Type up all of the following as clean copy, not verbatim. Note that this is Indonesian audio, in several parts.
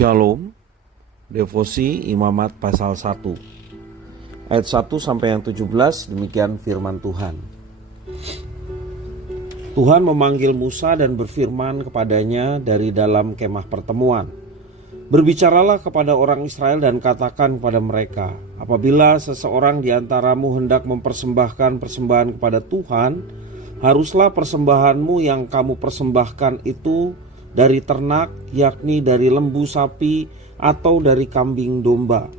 Shalom, Devosi Imamat pasal 1 ayat 1 sampai yang 17. Demikian firman Tuhan. Tuhan memanggil Musa dan berfirman kepadanya dari dalam kemah pertemuan. Berbicaralah kepada orang Israel dan katakan kepada mereka, apabila seseorang di antaramu hendak mempersembahkan persembahan kepada Tuhan, haruslah persembahanmu yang kamu persembahkan itu dari ternak, yakni dari lembu sapi atau dari kambing domba.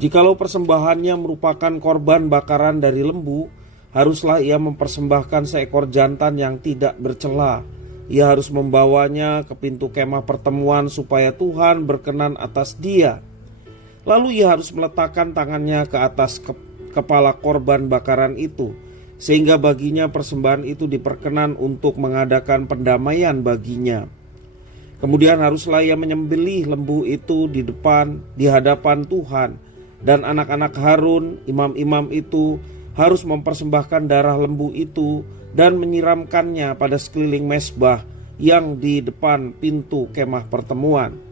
Jikalau persembahannya merupakan korban bakaran dari lembu, haruslah ia mempersembahkan seekor jantan yang tidak bercela. Ia harus membawanya ke pintu kemah pertemuan supaya Tuhan berkenan atas dia. Lalu ia harus meletakkan tangannya ke atas kepala korban bakaran itu, sehingga baginya persembahan itu diperkenan untuk mengadakan pendamaian baginya. Kemudian haruslah ia menyembelih lembu itu di hadapan Tuhan, dan anak-anak Harun, imam-imam itu, harus mempersembahkan darah lembu itu dan menyiramkannya pada sekeliling mezbah yang di depan pintu kemah pertemuan.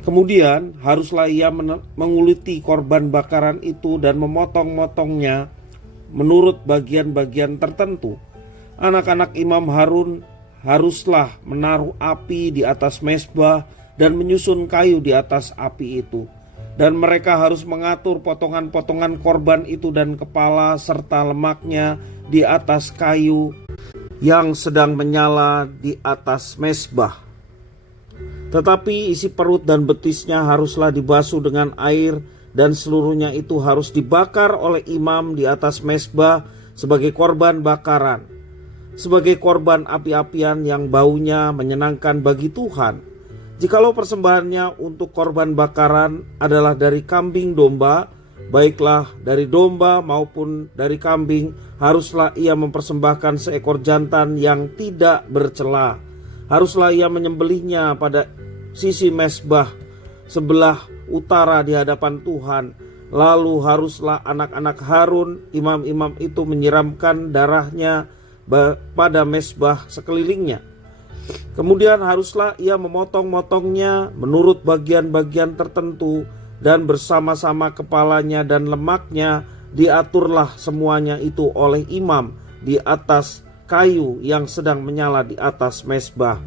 Kemudian haruslah ia menguliti korban bakaran itu dan memotong-motongnya menurut bagian-bagian tertentu. Anak-anak imam Harun haruslah menaruh api di atas mezbah dan menyusun kayu di atas api itu. Dan mereka harus mengatur potongan-potongan korban itu dan kepala serta lemaknya di atas kayu yang sedang menyala di atas mezbah. Tetapi isi perut dan betisnya haruslah dibasuh dengan air, dan seluruhnya itu harus dibakar oleh imam di atas mezbah sebagai korban bakaran, sebagai korban api-apian yang baunya menyenangkan bagi Tuhan. Jikalau persembahannya untuk korban bakaran adalah dari kambing domba, baiklah dari domba maupun dari kambing, haruslah ia mempersembahkan seekor jantan yang tidak bercela. Haruslah ia menyembelihnya pada sisi mezbah sebelah utara di hadapan Tuhan. Lalu haruslah anak-anak Harun, imam-imam itu menyiramkan darahnya pada mezbah sekelilingnya. Kemudian haruslah ia memotong-motongnya menurut bagian-bagian tertentu, dan bersama-sama kepalanya dan lemaknya diaturlah semuanya itu oleh imam di atas kayu yang sedang menyala di atas mezbah.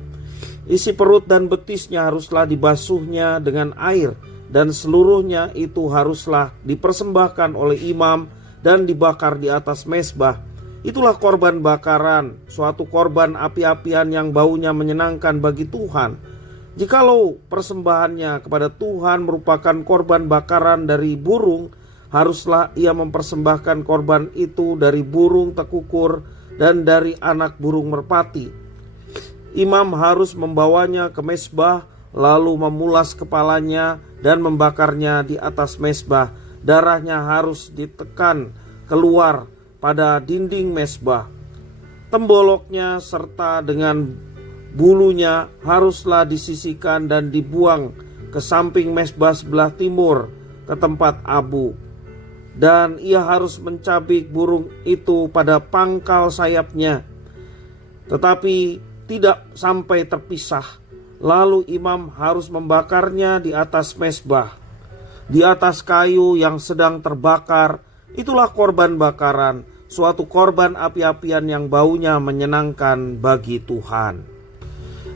Isi perut dan betisnya haruslah dibasuhnya dengan air, dan seluruhnya itu haruslah dipersembahkan oleh imam dan dibakar di atas mezbah. Itulah korban bakaran, suatu korban api-apian yang baunya menyenangkan bagi Tuhan. Jikalau persembahannya kepada Tuhan merupakan korban bakaran dari burung, haruslah ia mempersembahkan korban itu dari burung tekukur dan dari anak burung merpati. Imam harus membawanya ke mezbah, lalu memulas kepalanya dan membakarnya di atas mezbah. Darahnya harus ditekan keluar pada dinding mezbah. Temboloknya serta dengan bulunya haruslah disisihkan dan dibuang ke samping mezbah sebelah timur ke tempat abu. Dan ia harus mencabik burung itu pada pangkal sayapnya, tetapi tidak sampai terpisah. Lalu imam harus membakarnya di atas mezbah, di atas kayu yang sedang terbakar. Itulah korban bakaran, suatu korban api-apian yang baunya menyenangkan bagi Tuhan.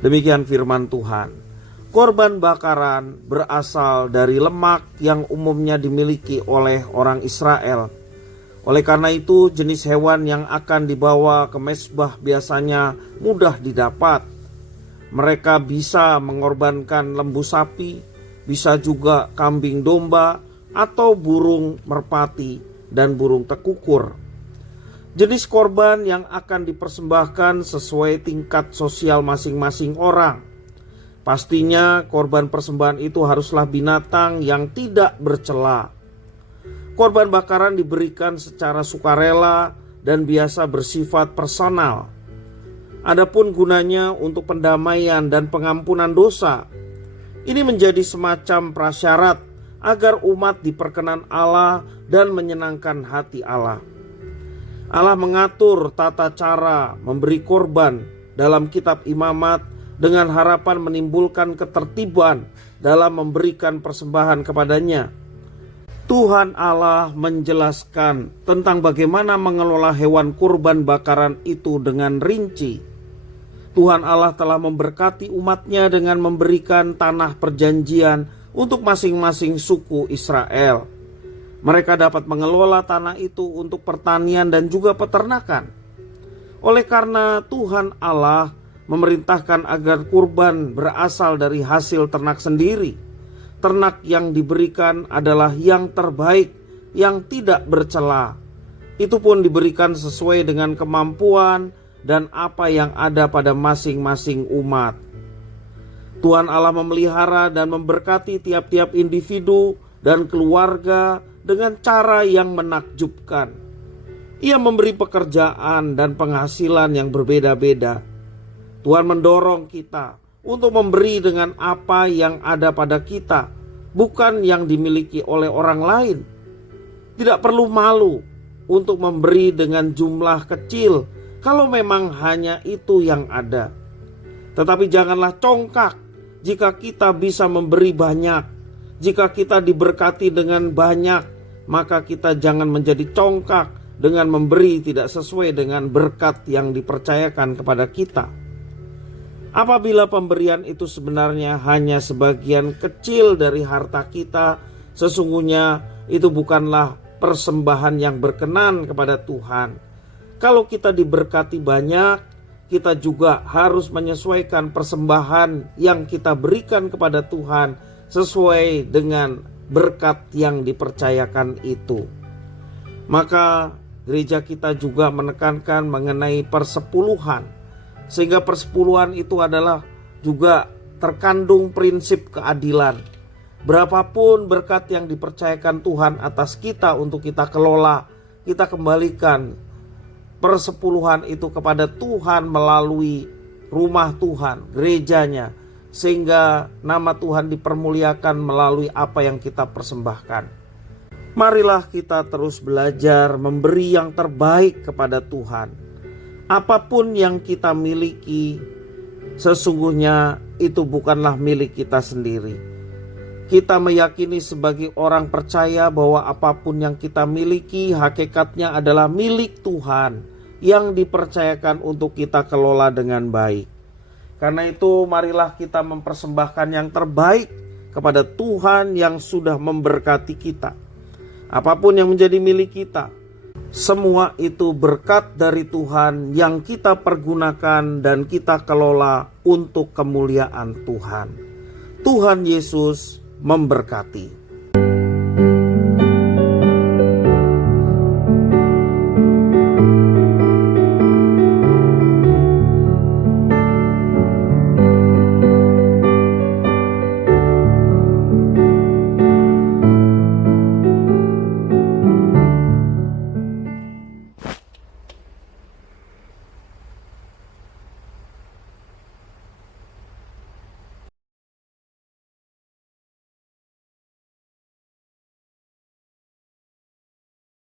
Demikian firman Tuhan. Korban bakaran berasal dari lemak yang umumnya dimiliki oleh orang Israel. Oleh karena itu, jenis hewan yang akan dibawa ke mezbah biasanya mudah didapat. Mereka bisa mengorbankan lembu sapi, bisa juga kambing domba, atau burung merpati dan burung tekukur. Jenis korban yang akan dipersembahkan sesuai tingkat sosial masing-masing orang. Pastinya korban persembahan itu haruslah binatang yang tidak bercela. Korban bakaran diberikan secara sukarela dan biasa bersifat personal. Adapun gunanya untuk pendamaian dan pengampunan dosa. Ini menjadi semacam prasyarat agar umat diperkenan Allah dan menyenangkan hati Allah. Allah mengatur tata cara memberi korban dalam kitab Imamat dengan harapan menimbulkan ketertiban dalam memberikan persembahan kepadanya. Tuhan Allah menjelaskan tentang bagaimana mengelola hewan kurban bakaran itu dengan rinci. Tuhan Allah telah memberkati umatnya dengan memberikan tanah perjanjian untuk masing-masing suku Israel. Mereka dapat mengelola tanah itu untuk pertanian dan juga peternakan. Oleh karena Tuhan Allah memerintahkan agar kurban berasal dari hasil ternak sendiri. Ternak yang diberikan adalah yang terbaik, yang tidak bercela. Itu pun diberikan sesuai dengan kemampuan dan apa yang ada pada masing-masing umat. Tuhan Allah memelihara dan memberkati tiap-tiap individu dan keluarga dengan cara yang menakjubkan. Ia memberi pekerjaan dan penghasilan yang berbeda-beda. Tuhan mendorong kita untuk memberi dengan apa yang ada pada kita, bukan yang dimiliki oleh orang lain. Tidak perlu malu untuk memberi dengan jumlah kecil kalau memang hanya itu yang ada. Tetapi janganlah congkak jika kita bisa memberi banyak. Jika kita diberkati dengan banyak, maka kita jangan menjadi congkak dengan memberi tidak sesuai dengan berkat yang dipercayakan kepada kita. Apabila pemberian itu sebenarnya hanya sebagian kecil dari harta kita, sesungguhnya itu bukanlah persembahan yang berkenan kepada Tuhan. Kalau kita diberkati banyak, kita juga harus menyesuaikan persembahan yang kita berikan kepada Tuhan sesuai dengan berkat yang dipercayakan itu. Maka gereja kita juga menekankan mengenai persepuluhan, sehingga persepuluhan itu adalah juga terkandung prinsip keadilan. Berapapun berkat yang dipercayakan Tuhan atas kita untuk kita kelola, kita kembalikan persepuluhan itu kepada Tuhan melalui rumah Tuhan, gerejanya, sehingga nama Tuhan dipermuliakan melalui apa yang kita persembahkan. Marilah kita terus belajar memberi yang terbaik kepada Tuhan. Apapun yang kita miliki, sesungguhnya itu bukanlah milik kita sendiri. Kita meyakini sebagai orang percaya bahwa apapun yang kita miliki hakikatnya adalah milik Tuhan yang dipercayakan untuk kita kelola dengan baik. Karena itu marilah kita mempersembahkan yang terbaik kepada Tuhan yang sudah memberkati kita. Apapun yang menjadi milik kita, semua itu berkat dari Tuhan yang kita pergunakan dan kita kelola untuk kemuliaan Tuhan. Tuhan Yesus memberkati.